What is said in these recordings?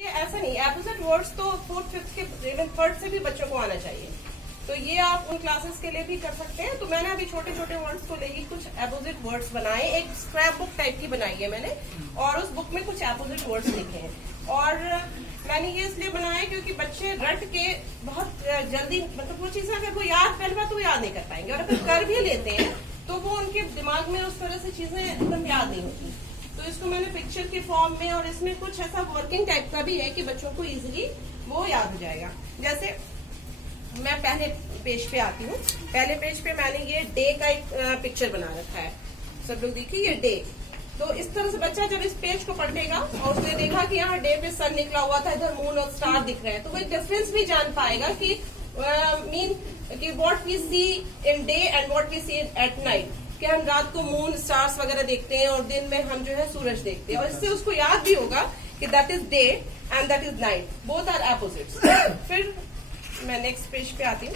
ये ऐसा नहीं, एपोजिट वर्ड्स तो फोर्थ फिफ्थ के इवन थर्ड से भी बच्चों को आना चाहिए। तो ये आप उन क्लासेस के लिए भी कर सकते हैं। तो मैंने अभी छोटे छोटे वर्ड्स को लेके कुछ एपोजिट वर्ड्स बनाए, एक स्क्रैप बुक टाइप की बनाई है मैंने, और उस बुक में कुछ एपोजिट वर्ड्स लिखे हैं। और मैंने ये इसलिए बनाया क्योंकि बच्चे रट के बहुत जल्दी, मतलब वो चीजें अगर वो याद पहली बार तो याद नहीं कर पाएंगे, और अगर कर भी लेते हैं तो वो उनके दिमाग में उस तरह से चीजें एकदम याद नहीं होती। तो इसको मैंने पिक्चर के फॉर्म में, और इसमें कुछ ऐसा वर्किंग टाइप का भी है कि बच्चों को इजीली वो याद हो जाएगा। जैसे मैं पहले पेज पे आती हूँ। पहले पेज पे मैंने ये डे का एक पिक्चर बना रखा है। सब लोग देखिए ये डे। तो इस तरह से बच्चा जब इस पेज को पढ़ेगा और उसने देखा कि यहाँ डे पे सन निकला हुआ था, इधर मून और स्टार दिख रहे हैं, तो वो डिफरेंस भी जान पाएगा कि कि what we see in day and what we see at night, कि हम रात को मून स्टार्स वगैरह देखते हैं और दिन में हम जो है सूरज देखते हैं। और इससे उसको याद भी होगा कि that is day and that is night, both are opposites. फिर मैं नेक्स्ट पेज पे आती हूँ।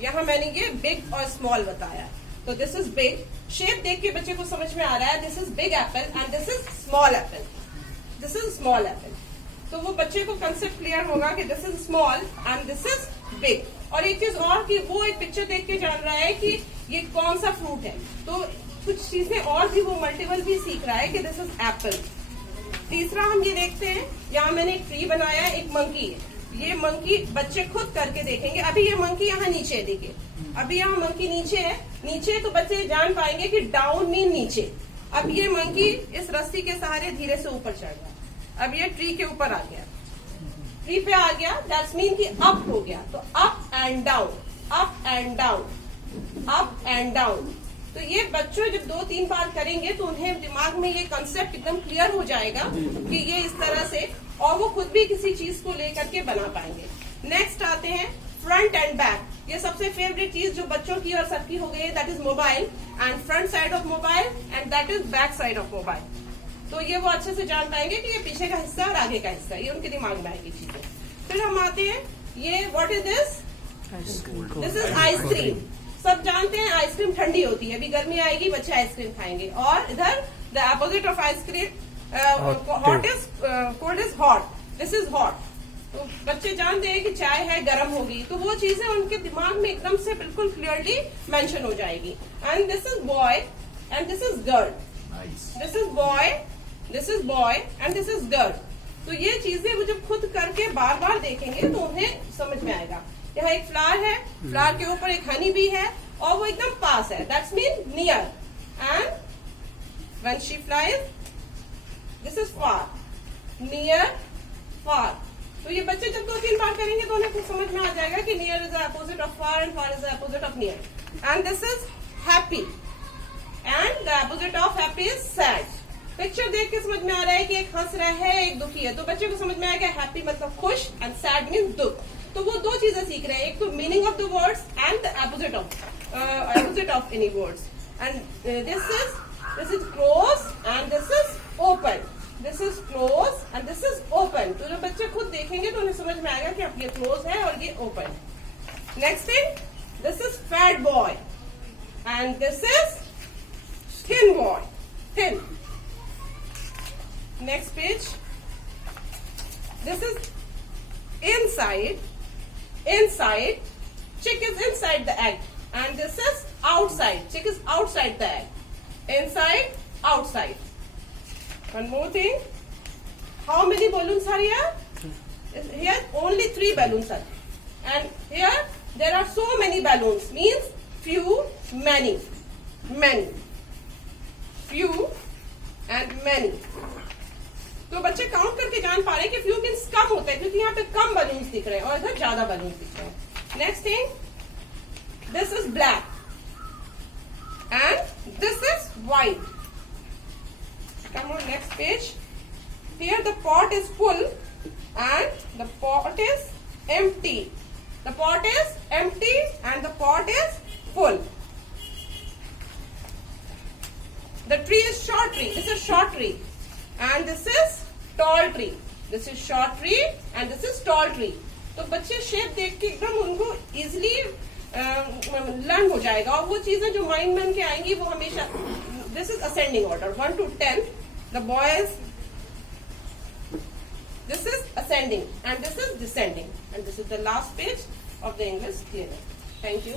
यहाँ मैंने ये बिग और स्मॉल बताया। तो दिस इज बिग, शेप देख के बच्चे को समझ में आ रहा है this is big Apple and this is small Apple, this is small Apple. तो वो बच्चे को कंसेप्ट क्लियर होगा कि this is small and this is big. और एक चीज और कि वो एक पिक्चर देख के जान रहा है कि ये कौन सा फ्रूट है। तो कुछ चीजें और भी वो मल्टीपल भी सीख रहा है कि दिस इज एप्पल। तीसरा हम ये देखते हैं, यहाँ मैंने एक ट्री बनाया है, एक मंकी है। ये मंकी बच्चे खुद करके देखेंगे। अभी ये मंकी यहाँ नीचे है, देखिए अभी यहाँ मंकी नीचे है। नीचे तो बच्चे जान पाएंगे कि डाउन मीन नीचे। अब ये मंकी इस रस्सी के सहारे धीरे से ऊपर चढ़ गया। अब ये ट्री के ऊपर आ गया, ट्री पे आ गया, दैट्स मीन कि अप हो गया। तो up and down, up and down, up and down. तो ये बच्चों जब 2-3 बार करेंगे तो उन्हें दिमाग में ये कंसेप्ट एकदम क्लियर हो जाएगा कि ये इस तरह से, और वो खुद भी किसी चीज को लेकर के बना पाएंगे। नेक्स्ट आते हैं फ्रंट एंड बैक। ये सबसे फेवरेट चीज जो बच्चों की और सबकी हो गई है, that is mobile and front side of mobile and that is back side of mobile. तो ये वो अच्छे से जान पाएंगे कि ये पीछे का हिस्सा और आगे का हिस्सा, ये उनके दिमाग में आएगी चीजें। फिर हम आते हैं, ये what is this, this is ice cream. सब जानते हैं आइसक्रीम ठंडी होती है, अभी गर्मी आएगी बच्चे आइसक्रीम खाएंगे। और इधर the opposite of ice cream hot is cold is hot, this is hot. तो बच्चे जानते हैं कि चाय है गर्म होगी, तो वो चीजें उनके दिमाग में एकदम से बिल्कुल क्लियरली मेंशन हो जाएगी। And this is boy and this is girl, this is boy, this is boy and this is girl. तो ये चीजें वो जब खुद करके बार बार देखेंगे तो उन्हें समझ में आएगा। यहाँ एक फ्लावर है, फ्लावर के ऊपर एक हनी भी है और वो एकदम पास है, that's mean near. And when she flies, this is far, near, far. तो ये बच्चे जब 2-3 बार करेंगे तो उन्हें कुछ समझ में आ जाएगा कि near is the opposite of far and far is the opposite of near. And this is happy and the opposite of happy is sad. Picture देख के समझ में आ रहा है कि एक हंस रहा है एक दुखी है, तो बच्चे को समझ में आएगा हैप्पी मतलब खुश एंड सैड मीन्स दुख। तो वो 2 चीजें सीख रहे हैं, एक तो meaning of the words and the opposite of any words. And this is close and this is open, this is close and this is open. तो जब बच्चे खुद देखेंगे तो उन्हें समझ में आएगा कि अब ये क्लोज है और ये open. Next thing, this is fat boy and this is thin boy, thin. Next page, this is inside, inside, chick is inside the egg, and this is outside, chick is outside the egg, inside, outside. One more thing, how many balloons are here? Here only 3 balloons are, and here there are so many balloons, means few, many, many, few and many. तो बच्चे count करके जान पा रहे हैं कि few means कम होता है, क्योंकि यहाँ पे कम बलून्स दिख रहे हैं और इधर ज्यादा बलून्स दिख रहे हैं। Next thing, this is black and this is white. Come on next page. Here the pot is full and the pot is empty, the pot is empty and the pot is full. The tree is short tree, this is short tree and this is tall tree, this is short tree and this is tall tree. तो बच्चे shape देख के एकदम उनको easily learn हो जाएगा, और वो चीजें जो माइंड में उनके आएंगी वो हमेशा, this is ascending order 1 to 10, the boys ascending and this is descending, and this is the last page of the English theory. Thank you.